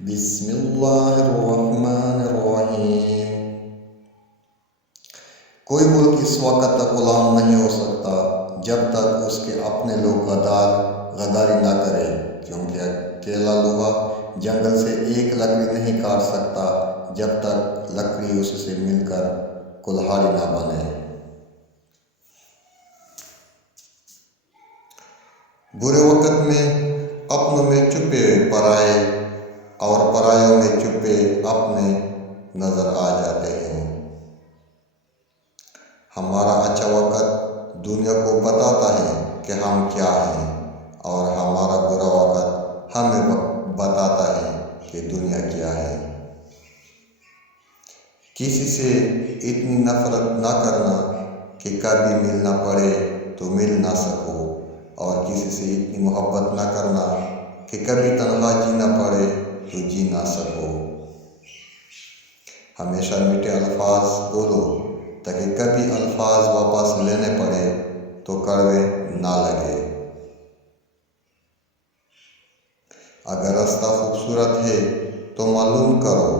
بسم اللہ الرحمن الرحیم۔ کوئی ملک اس وقت تک غلام نہیں ہو سکتا جب تک اس کے اپنے لوگ غداری نہ کرے، کیونکہ اکیلا لوہا جنگل سے ایک لکڑی نہیں کاٹ سکتا جب تک لکڑی اس سے مل کر کلہاڑی نہ بنے۔ برے وقت میں اپنوں میں چھپے پرائے اور پرایوں میں چھپے اپنے نظر آ جاتے ہیں۔ ہمارا اچھا وقت دنیا کو بتاتا ہے کہ ہم کیا ہیں، اور ہمارا برا وقت ہمیں بتاتا ہے کہ دنیا کیا ہے۔ کسی سے اتنی نفرت نہ کرنا کہ کبھی ملنا پڑے تو مل نہ سکو، اور کسی سے اتنی محبت نہ کرنا کہ کبھی تنہا جینا پڑے تو جی نہ سکو۔ ہمیشہ میٹھے الفاظ بولو تاکہ کبھی الفاظ واپس لینے پڑے تو کڑوے نہ لگے۔ اگر راستہ خوبصورت ہے تو معلوم کرو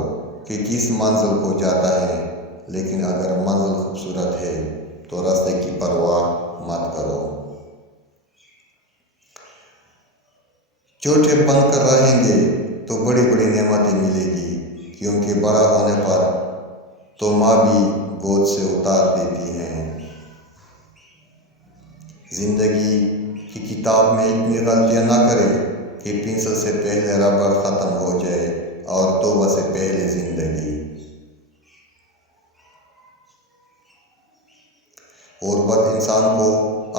کہ کس منزل کو جاتا ہے، لیکن اگر منزل خوبصورت ہے تو راستے کی پرواہ مت کرو۔ چھوٹے بن کر رہیں گے تو بڑی بڑی نعمتیں ملے گی، کیونکہ بڑا ہونے پر تو ماں بھی گود سے اتار دیتی ہیں۔ زندگی کی کتاب میں اتنی غلطیاں نہ کرے کہ پنسل سے پہلے ربڑ ختم ہو جائے اور توبہ سے پہلے زندگی۔ اور بد انسان کو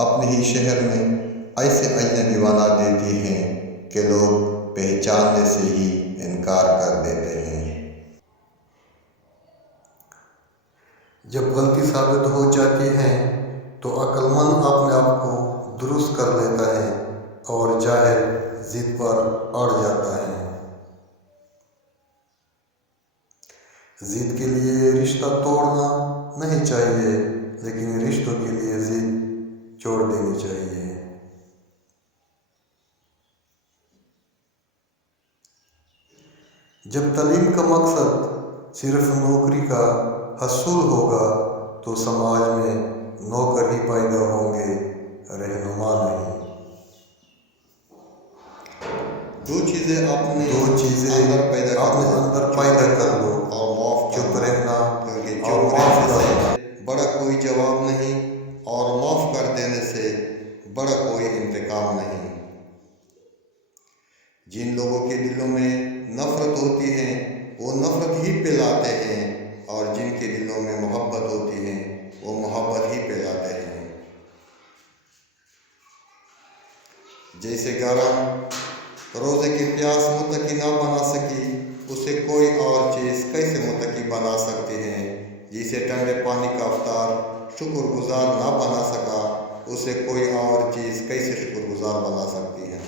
اپنے ہی شہر میں ایسے اجنبی بنا دیتی ہیں کہ لوگ پہچاننے سے ہی انکار کر دیتے ہیں۔ جب غلطی ثابت ہو جاتی ہے تو عقل مند اپنے آپ کو درست کر لیتا ہے اور جاہل ضد پر اڑ جاتا ہے۔ ضد کے لیے رشتہ توڑنا نہیں چاہیے، لیکن رشتوں کے لیے ضد چھوڑ دینی چاہیے۔ جب تعلیم کا مقصد صرف نوکری کا حصول ہوگا تو سماج میں نوکر ہی پیدا ہوں گے، رہنما نہیں۔ دو چیزیں اپنے اندر پیدا کر لو، اور چپ رہنا اور معاف کرنا۔ بڑا کوئی جواب نہیں، اور معاف کر دینے سے بڑا کوئی انتقام نہیں۔ جن لوگوں کے دلوں میں نفرت ہوتی ہے وہ نفرت ہی پھیلاتے ہیں، اور جن کے دلوں میں محبت ہوتی ہے وہ محبت ہی پھیلاتے ہیں۔ جیسے گرم روزے کی پیاس متقی نہ بنا سکی، اسے کوئی اور چیز کیسے متقی بنا سکتی ہے؟ جسے ٹھنڈے پانی کا افطار شکر گزار نہ بنا سکا، اسے کوئی اور چیز کیسے شکر گزار بنا سکتی ہے؟